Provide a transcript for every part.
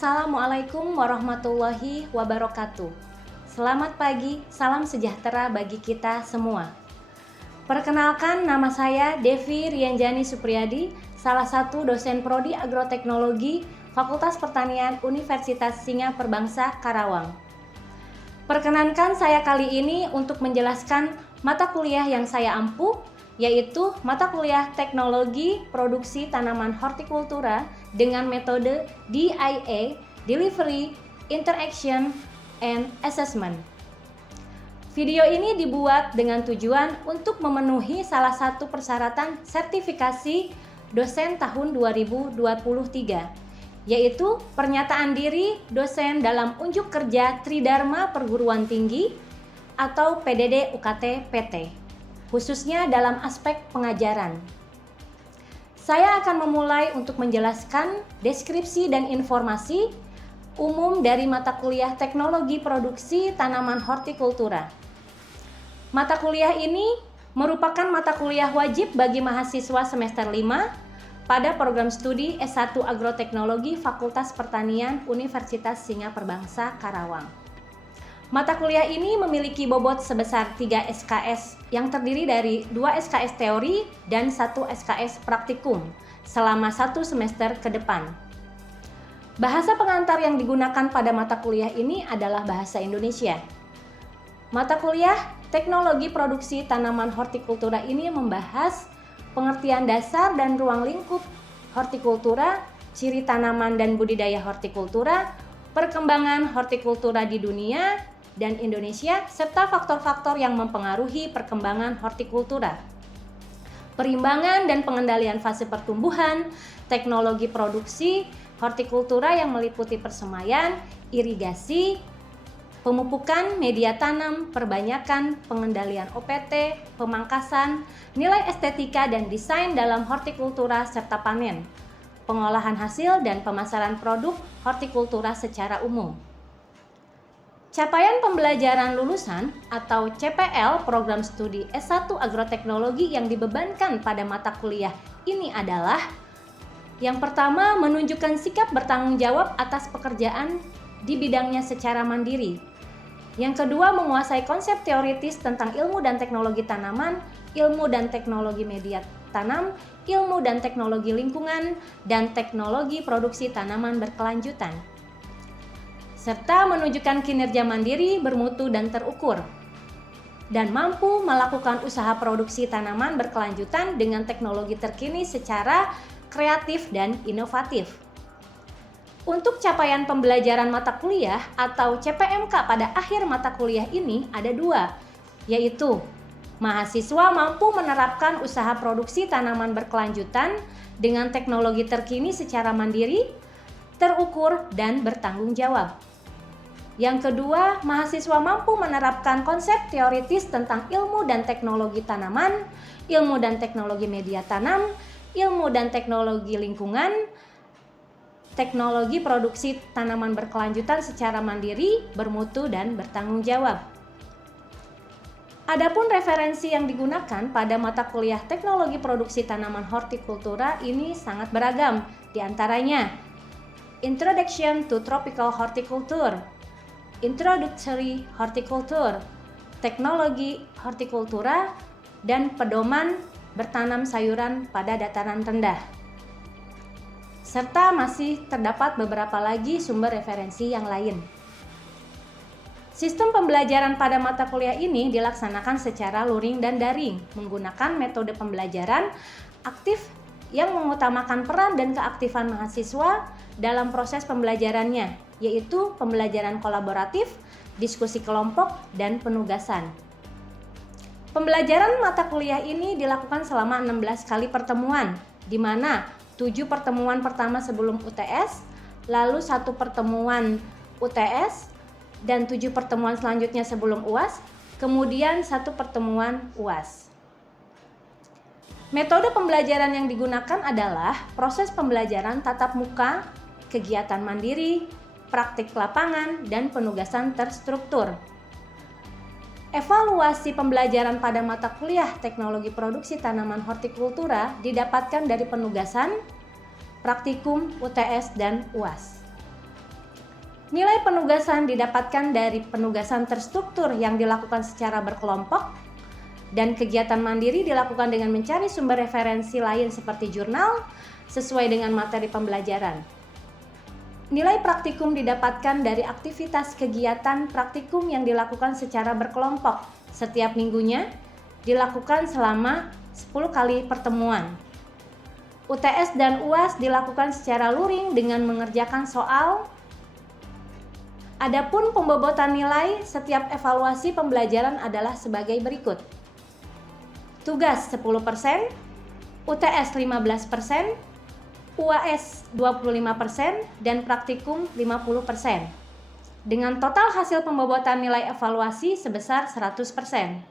Assalamualaikum warahmatullahi wabarakatuh. Selamat pagi, salam sejahtera bagi kita semua. Perkenalkan, nama saya Devi Rianjani Supriyadi, salah satu dosen Prodi Agroteknologi Fakultas Pertanian Universitas Singa Perbangsa Karawang. Perkenankan saya kali ini untuk menjelaskan mata kuliah yang saya ampuh, yaitu mata kuliah Teknologi Produksi Tanaman Hortikultura dengan metode DIA, Delivery, Interaction, and Assessment. Video ini dibuat dengan tujuan untuk memenuhi salah satu persyaratan sertifikasi dosen tahun 2023, yaitu pernyataan diri dosen dalam unjuk kerja Tridharma Perguruan Tinggi atau PDD UKT PT, khususnya dalam aspek pengajaran. Saya akan memulai untuk menjelaskan deskripsi dan informasi umum dari mata kuliah Teknologi Produksi Tanaman Hortikultura. Mata kuliah ini merupakan mata kuliah wajib bagi mahasiswa semester 5 pada program studi S1 Agroteknologi Fakultas Pertanian Universitas Singa Perbangsa Karawang. Mata kuliah ini memiliki bobot sebesar 3 SKS yang terdiri dari 2 SKS teori dan 1 SKS praktikum selama 1 semester ke depan. Bahasa pengantar yang digunakan pada mata kuliah ini adalah bahasa Indonesia. Mata kuliah Teknologi Produksi Tanaman Hortikultura ini membahas pengertian dasar dan ruang lingkup hortikultura, ciri tanaman dan budidaya hortikultura, perkembangan hortikultura di dunia dan Indonesia, serta faktor-faktor yang mempengaruhi perkembangan hortikultura. Perimbangan dan pengendalian fase pertumbuhan, teknologi produksi hortikultura yang meliputi persemaian, irigasi, pemupukan, media tanam, perbanyakan, pengendalian OPT, pemangkasan, nilai estetika dan desain dalam hortikultura serta panen, pengolahan hasil dan pemasaran produk hortikultura secara umum. Capaian pembelajaran lulusan atau CPL program studi S1 Agroteknologi yang dibebankan pada mata kuliah ini adalah: yang pertama, menunjukkan sikap bertanggung jawab atas pekerjaan di bidangnya secara mandiri. Yang kedua, menguasai konsep teoritis tentang ilmu dan teknologi tanaman, ilmu dan teknologi media tanam, ilmu dan teknologi lingkungan, dan teknologi produksi tanaman berkelanjutan. Serta menunjukkan kinerja mandiri, bermutu dan terukur, dan mampu melakukan usaha produksi tanaman berkelanjutan dengan teknologi terkini secara kreatif dan inovatif. Untuk capaian pembelajaran mata kuliah atau CPMK pada akhir mata kuliah ini ada 2, yaitu mahasiswa mampu menerapkan usaha produksi tanaman berkelanjutan dengan teknologi terkini secara mandiri, terukur, dan bertanggung jawab. Yang kedua, mahasiswa mampu menerapkan konsep teoritis tentang ilmu dan teknologi tanaman, ilmu dan teknologi media tanam, ilmu dan teknologi lingkungan, teknologi produksi tanaman berkelanjutan secara mandiri, bermutu, dan bertanggung jawab. Adapun referensi yang digunakan pada mata kuliah Teknologi Produksi Tanaman Hortikultura ini sangat beragam, di antaranya Introduction to Tropical Horticulture, Introductory Horticulture, Teknologi Hortikultura, dan Pedoman bertanam sayuran pada dataran rendah. Serta masih terdapat beberapa lagi sumber referensi yang lain. Sistem pembelajaran pada mata kuliah ini dilaksanakan secara luring dan daring, menggunakan metode pembelajaran aktif yang mengutamakan peran dan keaktifan mahasiswa dalam proses pembelajarannya, yaitu pembelajaran kolaboratif, diskusi kelompok, dan penugasan. Pembelajaran mata kuliah ini dilakukan selama 16 kali pertemuan, di mana 7 pertemuan pertama sebelum UTS, lalu 1 pertemuan UTS, dan 7 pertemuan selanjutnya sebelum UAS, kemudian 1 pertemuan UAS. Metode pembelajaran yang digunakan adalah proses pembelajaran tatap muka, kegiatan mandiri, praktik lapangan, dan penugasan terstruktur. Evaluasi pembelajaran pada mata kuliah Teknologi Produksi Tanaman Hortikultura didapatkan dari penugasan, praktikum, UTS, dan UAS. Nilai penugasan didapatkan dari penugasan terstruktur yang dilakukan secara berkelompok, dan kegiatan mandiri dilakukan dengan mencari sumber referensi lain seperti jurnal sesuai dengan materi pembelajaran. Nilai praktikum didapatkan dari aktivitas kegiatan praktikum yang dilakukan secara berkelompok setiap minggunya, dilakukan selama 10 kali pertemuan. UTS dan UAS dilakukan secara luring dengan mengerjakan soal. Adapun pembobotan nilai setiap evaluasi pembelajaran adalah sebagai berikut. Tugas 10%, UTS 15%, UAS 25%, dan praktikum 50%. Dengan total hasil pembobotan nilai evaluasi sebesar 100%.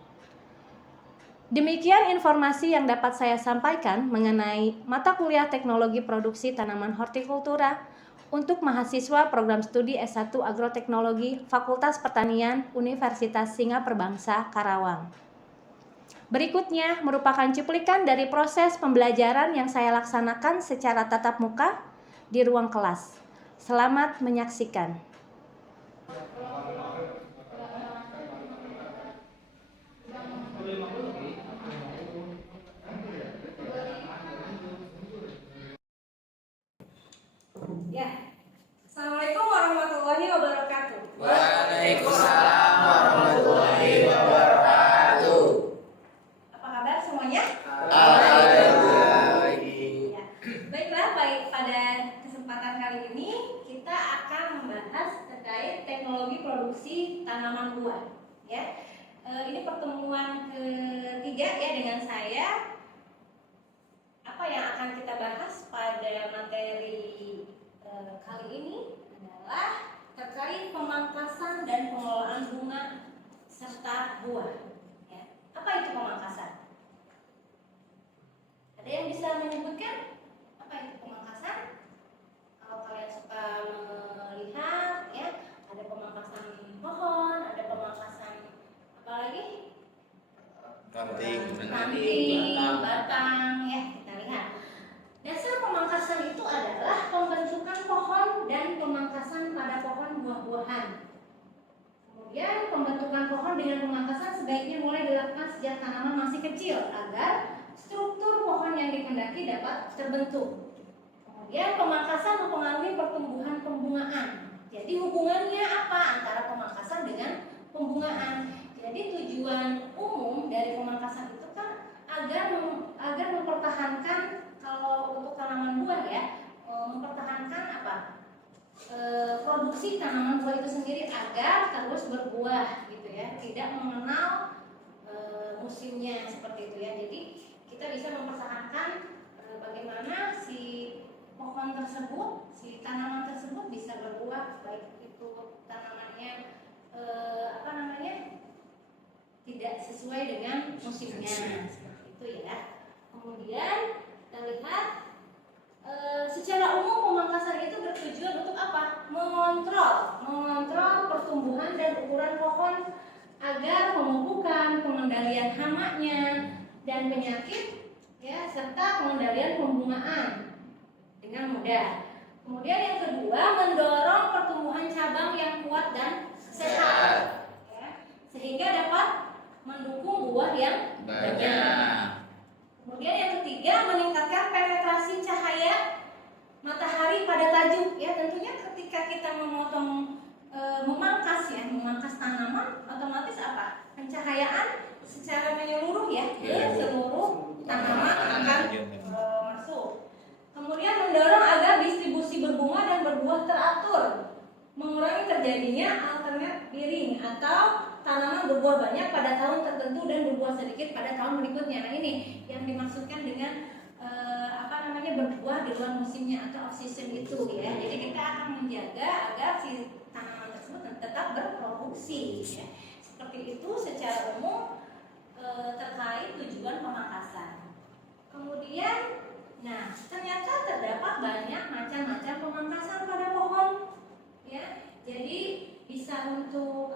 Demikian informasi yang dapat saya sampaikan mengenai mata kuliah Teknologi Produksi Tanaman Hortikultura untuk mahasiswa program studi S1 Agroteknologi Fakultas Pertanian Universitas Singaperbangsa Karawang. Berikutnya merupakan cuplikan dari proses pembelajaran yang saya laksanakan secara tatap muka di ruang kelas. Selamat menyaksikan. Ya. Assalamualaikum warahmatullahi wabarakatuh. Waalaikumsalam warahmatullahi wabarakatuh. Apa kabar semuanya? Alhamdulillah. Ya. Baiklah, pada kesempatan kali ini kita akan membahas terkait teknologi produksi tanaman buah. Ya. Ini pertemuan ketiga ya dengan saya. Apa yang akan kita bahas pada materi kali ini adalah terkait pemangkasan dan pengelolaan bunga serta buah. Ya. Apa itu pemangkasan? Ada yang bisa menyebutkan apa itu pemangkasan? Kalau kalian suka melihat, ya, ada pemangkasan pohon, ada pemangkasan apa lagi? Ranting, batang, ya kita lihat. Dasar pemangkasan itu adalah pembentukan pohon dan pemangkasan pada pohon buah-buahan. Kemudian pembentukan pohon dengan pemangkasan sebaiknya mulai dilakukan sejak tanaman masih kecil agar struktur pohon yang dikehendaki dapat terbentuk. Kemudian pemangkasan mempengaruhi pertumbuhan pembungaan. Jadi hubungannya apa antara pemangkasan dengan pembungaan? Jadi tujuan umum dari pemangkasan itu kan agar mempertahankan, kalau untuk tanaman buah ya, mempertahankan apa? Produksi tanaman buah itu sendiri agar terus berbuah gitu ya, tidak mengenal musimnya seperti itu ya. Jadi kita bisa mempertahankan bagaimana si pohon tersebut, si tanaman tersebut bisa berbuah, baik itu tanamannya tidak sesuai dengan musimnya seperti itu ya. Kemudian kita lihat secara umum pemangkasan itu bertujuan untuk apa? Mengontrol pertumbuhan dan ukuran pohon agar memupukkan pengendalian hamanya dan penyakit ya, serta pengendalian pembungaan dengan mudah. Kemudian yang kedua, mendorong pertumbuhan cabang yang kuat dan sehat ya, sehingga dapat mendukung buah yang banyak. Kemudian yang ketiga, meningkatkan penetrasi cahaya matahari pada tajuk ya. Tentunya ketika kita memangkas tanaman, otomatis apa? Pencahayaan secara menyeluruh ya, ke seluruh tanaman akan masuk. Kemudian mendorong agar distribusi berbunga dan berbuah teratur, mengurangi terjadinya alternate bearing atau tanaman berbuah banyak pada tahun tertentu dan berbuah sedikit pada tahun berikutnya. Nah ini yang dimaksudkan dengan berbuah di luar musimnya atau off season itu ya. Jadi kita akan menjaga agar si tanaman tersebut tetap berproduksi ya. Seperti itu secara umum terkait tujuan pemangkasan. Kemudian ternyata terdapat banyak macam-macam pemangkasan pada pohon ya. Jadi bisa untuk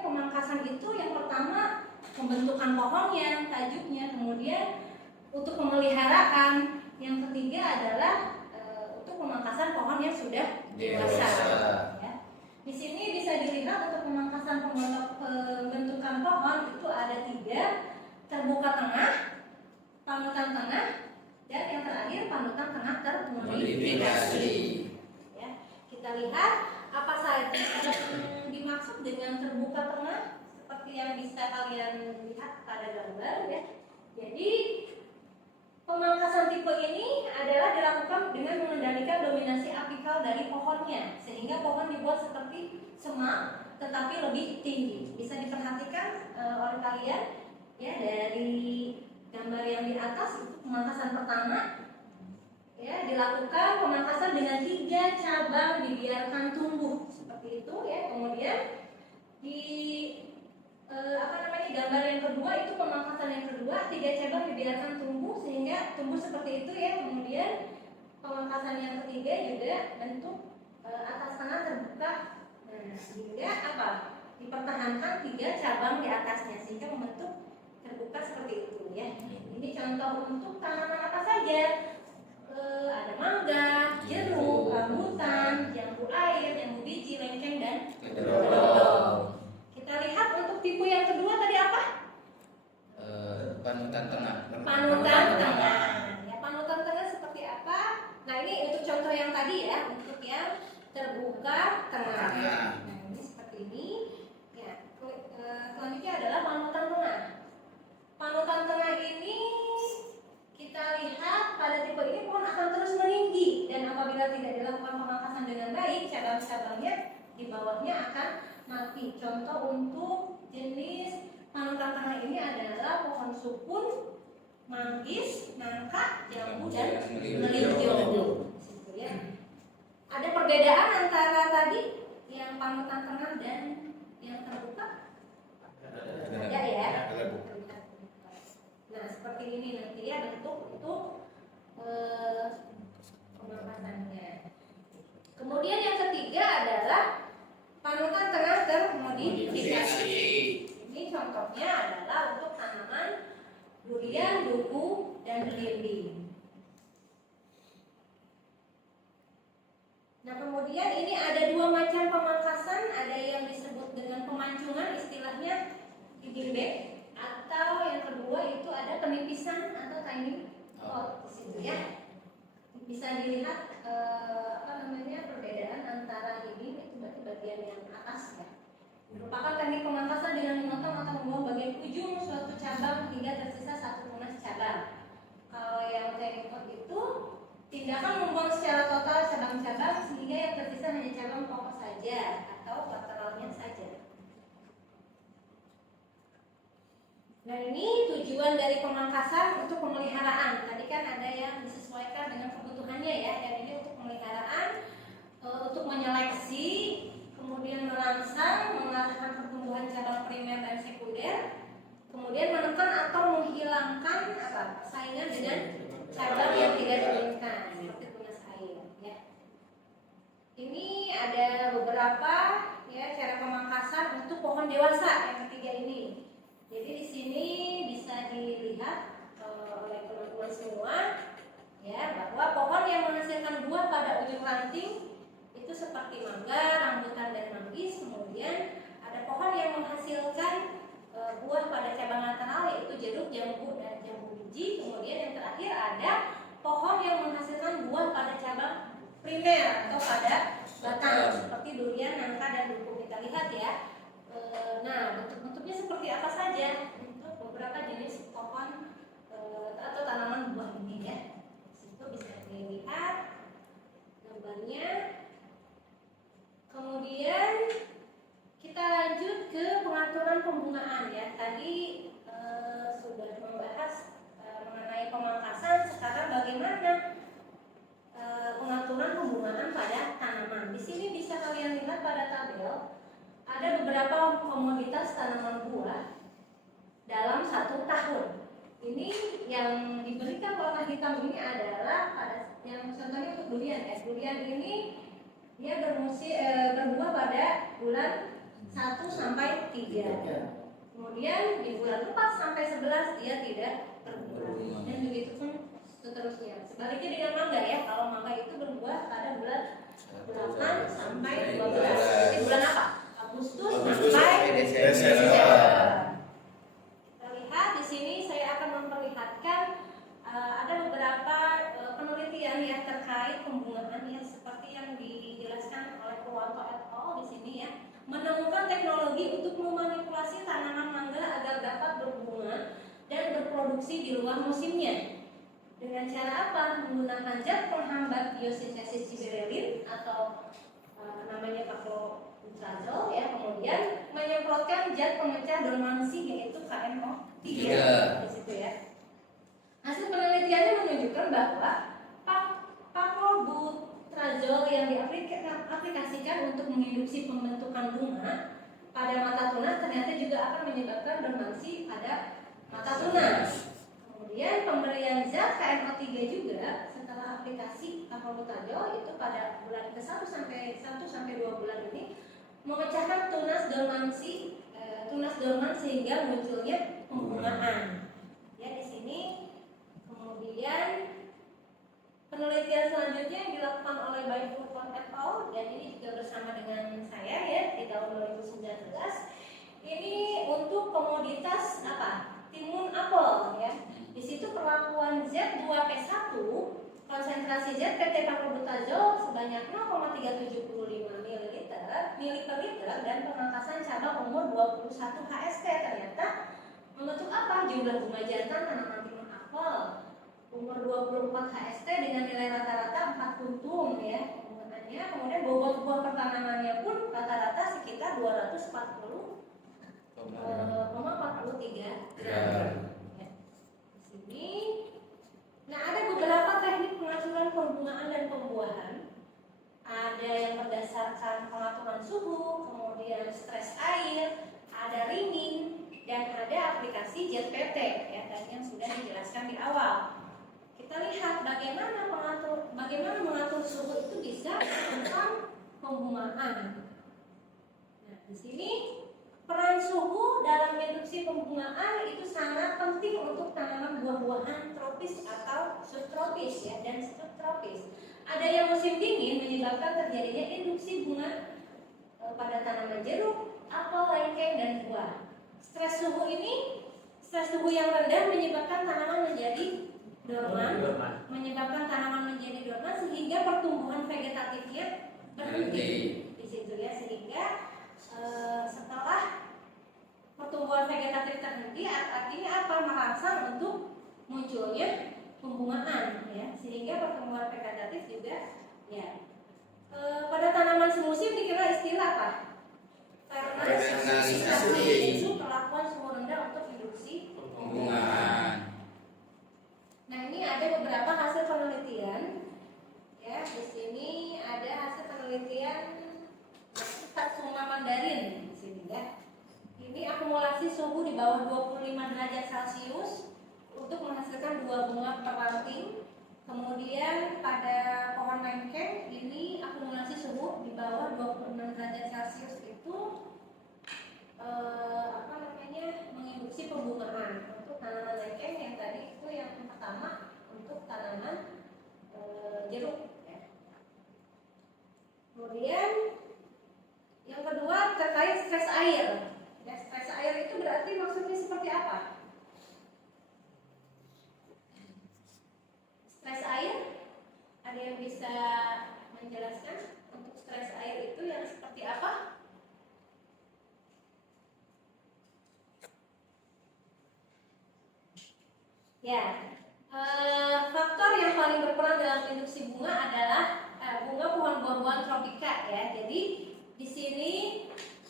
pemangkasan itu yang pertama pembentukan pohonnya, tajuknya, kemudian untuk pemeliharaan, yang ketiga adalah untuk pemangkasan pohon yang sudah dewasa ya. Di sini bisa dilihat untuk pemangkasan pembentukan pohon itu ada 3, terbuka tengah, panutan tengah, dan yang terakhir panutan tengah termodifikasi. Ya, kita lihat apa saja yang dimaksud dengan terbuka tengah seperti yang bisa kalian lihat pada gambar ya. Jadi pemangkasan tipe ini adalah dilakukan dengan mengendalikan dominasi apikal dari pohonnya, sehingga pohon dibuat seperti semak tetapi lebih tinggi. Bisa diperhatikan oleh kalian ya, dari gambar yang di atas itu pemangkasan pertama ya, dilakukan pemangkasan dengan 3 cabang dibiarkan tumbuh seperti itu ya. Kemudian di gambar yang kedua itu pemangkasan yang kedua, 3 cabang dibiarkan tumbuh sehingga tumbuh seperti itu ya. Kemudian pemangkasan yang ketiga juga bentuk atas tengah terbuka, sehingga dipertahankan 3 cabang di atasnya sehingga membentuk terbuka seperti itu ya. Ini contoh untuk tanaman apa saja. Ada mangga, jeruk, rambutan, jambu air, jambu biji, lengkeng, dan kedondong. Kita lihat untuk tipe yang kedua tadi apa? Panutan tengah. Panutan tengah. Ya, panutan tengah seperti apa? Nah, ini untuk contoh yang tadi ya, untuk yang terbuka tengah. Nah, ini seperti ini. Ya, selanjutnya adalah panutan tengah. Panutan tengah ini kita lihat pada tipe ini pohon akan terus meninggi, dan apabila tidak dilakukan pemangkasan dengan baik, cabang-cabangnya di bawahnya akan mati. Contoh untuk jenis panutan tengah ini adalah pohon sukun, manggis, nangka, jambu, dan melinjo. Ya. Ada perbedaan antara tadi yang panutan tengah dan yang terbuka? Ada ya. Nah, seperti ini nanti ya bentuk untuk pemangkasannya. Kemudian yang ketiga adalah panutan tengah termodifikasi. Ini contohnya adalah untuk tanaman durian, duku, dan belimbing. Nah, kemudian ini ada 2 macam pemangkasan, ada yang disebut dengan pemancungan, istilahnya digging back, atau yang kedua itu ada penipisan atau tiny pot di situ ya. Bisa dilihat perbedaan antara ini itu berarti bagian yang atas ya. Merupakan teknik pemangkasan dengan memotong atau membuang bagian ujung suatu cabang hingga tersisa 1 tunas cabang. Kalau yang tiny pot itu tindakan membuang secara total cabang-cabang sehingga yang tersisa hanya cabang pokok saja atau lateralnya saja. Nah, ini tujuan dari pemangkasan untuk pemeliharaan. Tadi kan ada yang disesuaikan dengan kebutuhannya ya. Yang ini untuk pemeliharaan, untuk menyeleksi, kemudian merangsang, mengarahkan pertumbuhan cabang primer dan sekunder, kemudian menekan atau menghilangkan saingan dengan cabang yang tidak diinginkan seperti tunas air. Ya. Ini ada beberapa ya cara pemangkasan untuk pohon dewasa yang ketiga ini. Jadi di sini bisa dilihat oleh teman-teman semua ya, bahwa pohon yang menghasilkan buah pada ujung ranting itu seperti mangga, rambutan, dan manggis. Kemudian ada pohon yang menghasilkan buah pada cabang lateral yaitu jeruk, jambu, dan jambu biji. Kemudian yang terakhir ada pohon yang menghasilkan buah pada cabang primer atau pada batang seperti durian, nangka, dan duku. Kita lihat ya. Nah, bentuk-bentuknya seperti apa saja untuk beberapa jenis pohon atau tanaman buah ini ya. Situ bisa dilihat gambarnya. Kemudian kita lanjut ke pengaturan pembungaan ya. Tadi sudah membahas mengenai pemangkasan. Sekarang bagaimana pengaturan pembungaan pada tanaman? Di sini bisa kalian lihat pada tabel. Ada beberapa komoditas tanaman buah dalam 1 tahun. Ini yang diberikan warna hitam ini adalah pada yang contohnya untuk durian ya. Durian ini dia berbuah pada bulan 1 sampai 3. Kemudian di bulan 4 sampai 11 dia tidak berbuah. Dan begitu pun seterusnya. Sebaliknya dengan mangga ya. Kalau mangga itu berbuah pada bulan 8 sampai 12. Jadi bulan Purwanto et al. Di sini ya, menemukan teknologi untuk memanipulasi tanaman mangga agar dapat berbunga dan berproduksi di luar musimnya. Dengan cara apa? Menggunakan zat penghambat biosintesis ciberellin atau namanya paclobutrazol ya, kemudian menyemprotkan zat pemecah dormansi yaitu KMO3 di situ ya. Hasil penelitiannya menunjukkan bahwa paclobutrazol yang diaplikasikan untuk menginduksi pembentukan bunga pada mata tunas ternyata juga akan menyebabkan dormansi pada mata tunas. Kemudian pemberian zat KMO3 juga setelah aplikasi paclobutrazol itu pada bulan ke-1 sampai 2 bulan ini memecahkan tunas dorman sehingga munculnya pembungaan. Ya, di sini kemudian penelitian selanjutnya yang dilakukan oleh Baifurkon et al. Dan ini juga bersama dengan saya ya di tahun 2019. Ini untuk komoditas timun apel ya. Di situ perlakuan Z2P1 konsentrasi zat PT paclobutrazol sebanyak 0,375 ml per liter dan pemangkasan cabang umur 21 HST ternyata membentuk jumlah bunga jantan tanaman timun apel umur 24 HST dengan nilai rata-rata 4 kuntum ya penggunaannya. Kemudian bobot buah pertanamannya pun rata-rata sekitar 240,43 gram. Di sini, ada beberapa teknik pengaturan pembungaan dan pembuahan. Ada yang berdasarkan pengaturan suhu, kemudian stres air, ada ringing, dan ada aplikasi ZPT ya, tadi yang sudah dijelaskan di awal. Kita lihat bagaimana mengatur suhu itu bisa tentang pembungaan. Nah, di sini peran suhu dalam induksi pembungaan itu sangat penting untuk tanaman buah-buahan tropis atau subtropis ya dan subtropis. Ada yang musim dingin menyebabkan terjadinya induksi bunga pada tanaman jeruk, apel, lengkeng dan buah. Stres suhu yang rendah menyebabkan tanaman menjadi dorman, sehingga pertumbuhan vegetatifnya berhenti di situ ya, sehingga setelah pertumbuhan vegetatif terhenti artinya merangsang untuk munculnya pembungaan ya, sehingga pertumbuhan vegetatif juga ya. Pada tanaman semusim dikira istilah Fernalisasi itu perlakuan suhu rendah untuk induksi pembungaan. Nah, ini ada beberapa hasil penelitian ya. Di sini ada hasil penelitian Satsuma Mandarin di sini ya. Ini akumulasi suhu di bawah 25 derajat Celcius untuk menghasilkan 2 bunga per ranting. Kemudian pada pohon lengkeng ini akumulasi suhu di bawah 26 derajat Celcius itu menginduksi pembungaan untuk tanaman lengkeng yang tadi itu yang pertama untuk tanaman jeruk ya. Kemudian yang kedua terkait stres air. Ya, stres air itu berarti maksudnya seperti apa? Stres air, ada yang bisa menjelaskan untuk stres air itu yang seperti apa? Ya, faktor yang paling berperan dalam induksi bunga adalah bunga pohon buah-buahan tropika ya. Jadi di sini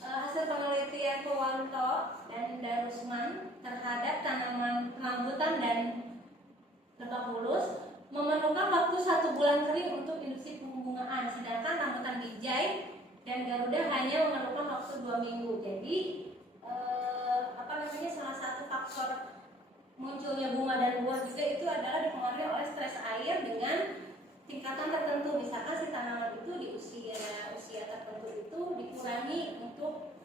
hasil penelitian Purwanto dan Darusman terhadap tanaman rambutan dan lebah bulus memerlukan waktu 1 bulan kering untuk induksi pembungaan, sedangkan rambutan bijai dan garuda hanya memerlukan waktu 2 minggu. Jadi salah satu faktor munculnya bunga dan buah juga itu adalah dipengaruhi oleh stres air dengan tingkatan tertentu. Misalkan si tanaman itu di usia tertentu itu dikurangi untuk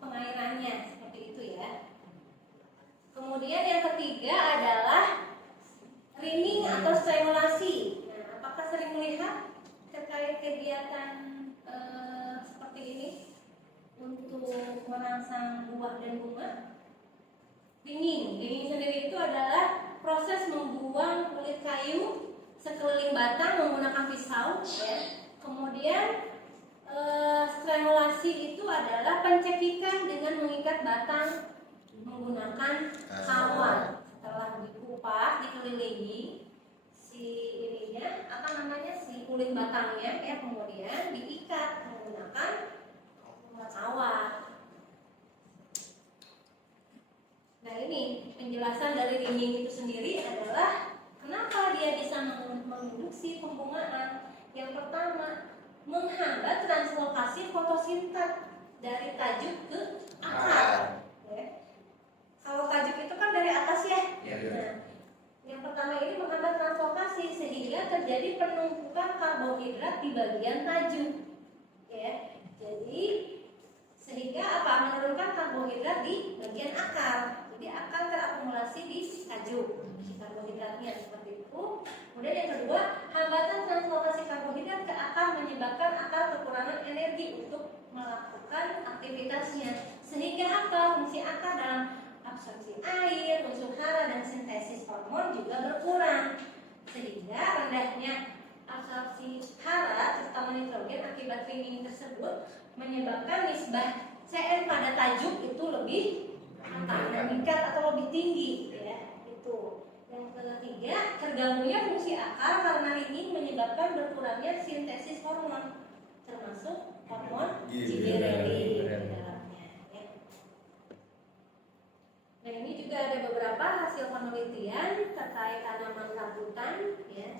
pengairannya seperti itu ya. Kemudian yang ketiga adalah screening atau stimulasi. Nah, apakah sering melihat terkait kegiatan seperti ini untuk merangsang buah dan bunga? Dinging sendiri itu adalah proses membuang kulit kayu sekeliling batang menggunakan pisau ya. Kemudian strangulasi itu adalah pencekikan dengan mengikat batang menggunakan kawat. Setelah dikupas, dikelilingi, si ininya apa namanya, si kulit batangnya ya, kemudian diikat menggunakan kawat. Nah, ini penjelasan dari ringing itu sendiri adalah kenapa dia bisa menginduksi pembungaan. Yang pertama, menghambat translokasi fotosintet dari tajuk ke akar. Ya. Kalau tajuk itu kan dari atas ya. Nah, yang pertama ini menghambat translokasi sehingga terjadi penumpukan karbohidrat di bagian tajuk. Ya. Jadi sehingga apa? Menurunkan karbohidrat di bagian akar. Jadi akan terakumulasi di tajuk si karbohidratnya seperti itu. Kemudian yang kedua, hambatan translokasi karbohidrat ke akar menyebabkan akar kekurangan energi untuk melakukan aktivitasnya. Sehingga apa? Fungsi akar dalam absorpsi air, unsur hara dan sintesis hormon juga berkurang. Sehingga rendahnya absorpsi hara terutama nitrogen akibat ringing tersebut menyebabkan nisbah Cn pada tajuk itu lebih meningkat atau lebih tinggi ya. Itu. Yang ketiga, terganggunya fungsi akar karena ringing menyebabkan berkurangnya sintesis hormon termasuk hormon giberelin di dalamnya ya. Nah, ini juga ada beberapa hasil penelitian terkait tanaman rambutan ya.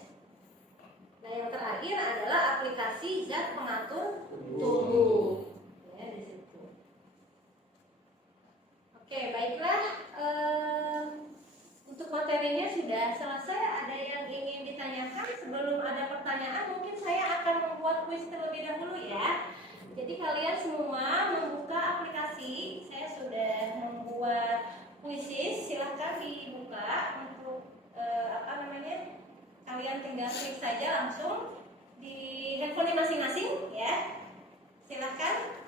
Nah, yang terakhir adalah aplikasi zat pengatur tumbuh ya, di situ. Oke, baiklah. Untuk materinya sudah selesai. Ada yang ingin ditanyakan? Sebelum ada pertanyaan, mungkin saya akan membuat kuis terlebih dahulu ya. Jadi kalian semua membuka aplikasi. Saya sudah membuat kuisis. Silahkan dibuka untuk kalian tinggal klik saja langsung di handphone masing-masing ya. Silahkan.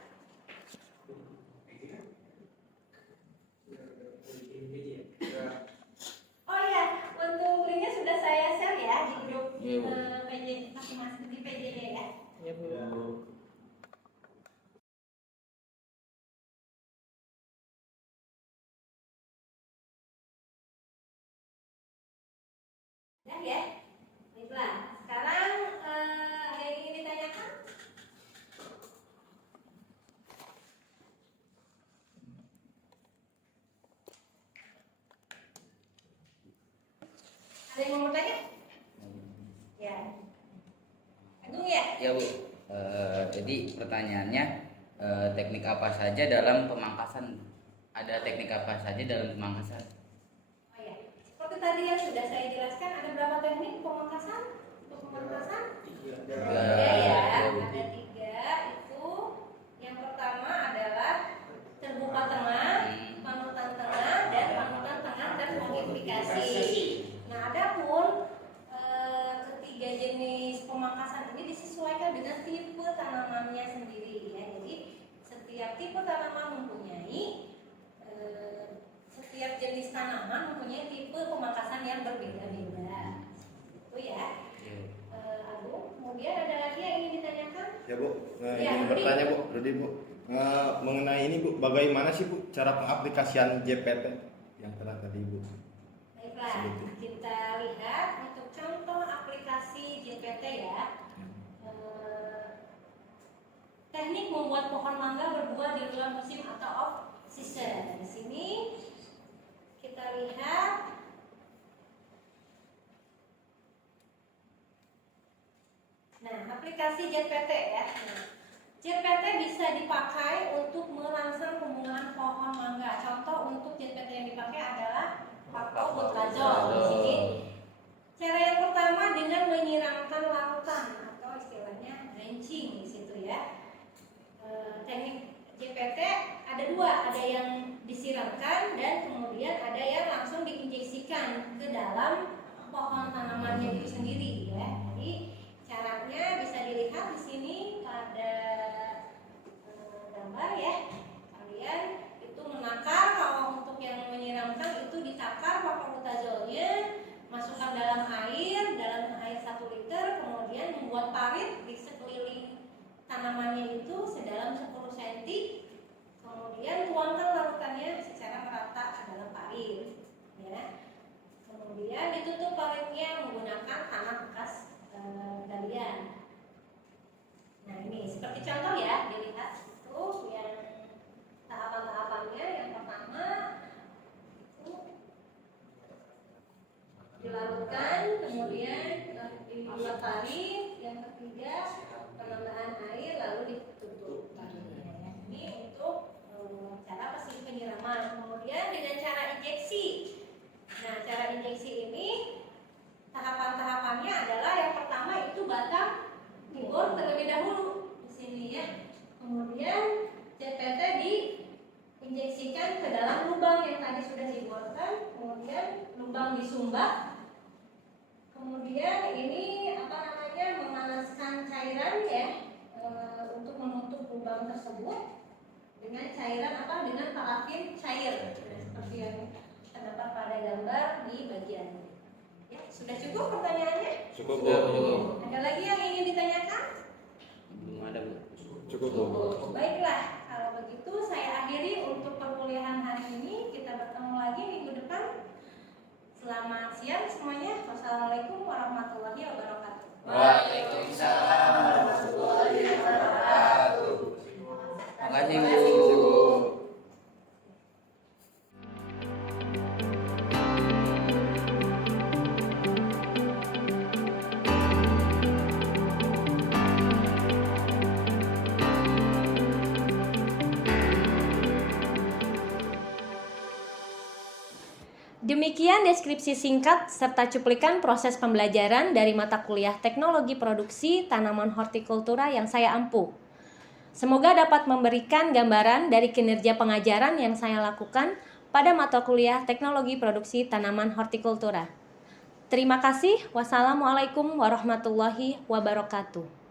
Oh ya, untuk linknya sudah saya share ya di grup PJ masing-masing di PJ-nya ya. Iya Bu. Nah ya, baiklah. Sekarang ada yang ingin ditanyakan? Ada yang mau bertanya? Ya. Agung ya? Ya Bu. Jadi pertanyaannya teknik apa saja dalam pemangkasan? Ada teknik apa saja dalam pemangkasan? Oh ya. Seperti tadi yang sudah saya jelaskan, ada berapa teknik pemangkasan? Untuk pemangkasan? Tiga ya. Ada tiga. Itu yang pertama adalah terbuka tengah, panutan tengah, dan panutan tengah termodifikasi. Nah, adapun ketiga jenis pemangkasan ini disesuaikan dengan tipe tanamannya sendiri ya. Jadi setiap tipe tanaman mempunyai setiap jenis tanaman mempunyai tipe pemangkasan yang berbeda-beda. Itu ya. Agung, kemudian ada lagi yang ingin ditanyakan? Ya Bu, Ya, ingin bertanya Bu, Rudi Bu, mengenai ini Bu, bagaimana sih Bu cara pengaplikasian JPT yang telah tadi Bu? Baiklah, kita lihat untuk contoh aplikasi JPT ya. Teknik membuat pohon mangga berbuah di luar musim atau off season. Di sini kita lihat aplikasi JPT ya. JPT bisa dipakai untuk merangsang pembungaan pohon mangga. Contoh untuk JPT yang dipakai adalah Paclobutrazol di sini. Cara yang pertama dengan menyiramkan larutan atau istilahnya drenching di situ ya. Teknik JPT ada dua, ada yang disiramkan dan kemudian ada yang langsung diinjeksikan ke dalam pohon tanamannya itu sendiri ya. Jadi caranya bisa dilihat di sini pada gambar ya. Kalian itu menakar, kalau untuk yang menyiramkan itu ditakar paclobutrazolnya, masukkan dalam air 1 liter, kemudian membuat parit di sekeliling tanamannya itu sedalam 10 cm. Kemudian tuangkan larutannya secara merata ke dalam parit, ya. Kemudian ditutup paritnya menggunakan tanah bekas galian. Nah ini seperti contoh ya, dilihat itu yang tahapan-tahapannya. Yang pertama itu dilarutkan, kemudian dibuat parit. Yang ketiga penambahan air lalu ditutup paritnya. Ini untuk cara penyiraman. Kemudian dengan cara injeksi. Nah cara injeksi ini tahapan-tahapannya adalah yang pertama itu batang dibor terlebih dahulu di sini ya. Kemudian JPT diinjeksikan ke dalam lubang yang tadi sudah diborkan. Kemudian lubang disumbat. Kemudian ini memanaskan cairan ya untuk menutup lubang tersebut dengan cairan dengan parafin cair. Nah, seperti yang terdapat pada gambar di bagian ini. Ya, sudah cukup pertanyaannya? Cukup, Bu. Ada lagi yang ingin ditanyakan? Belum ada, Bu. Cukup, Bu. Baiklah, kalau begitu saya akhiri untuk perkuliahan hari ini. Kita bertemu lagi minggu depan. Selamat siang semuanya. Wassalamualaikum warahmatullahi wabarakatuh. Waalaikumsalam warahmatullahi wabarakatuh. Terima kasih, Bu. Demikian deskripsi singkat serta cuplikan proses pembelajaran dari mata kuliah Teknologi Produksi Tanaman Hortikultura yang saya ampu. Semoga dapat memberikan gambaran dari kinerja pengajaran yang saya lakukan pada mata kuliah Teknologi Produksi Tanaman Hortikultura. Terima kasih. Wassalamualaikum warahmatullahi wabarakatuh.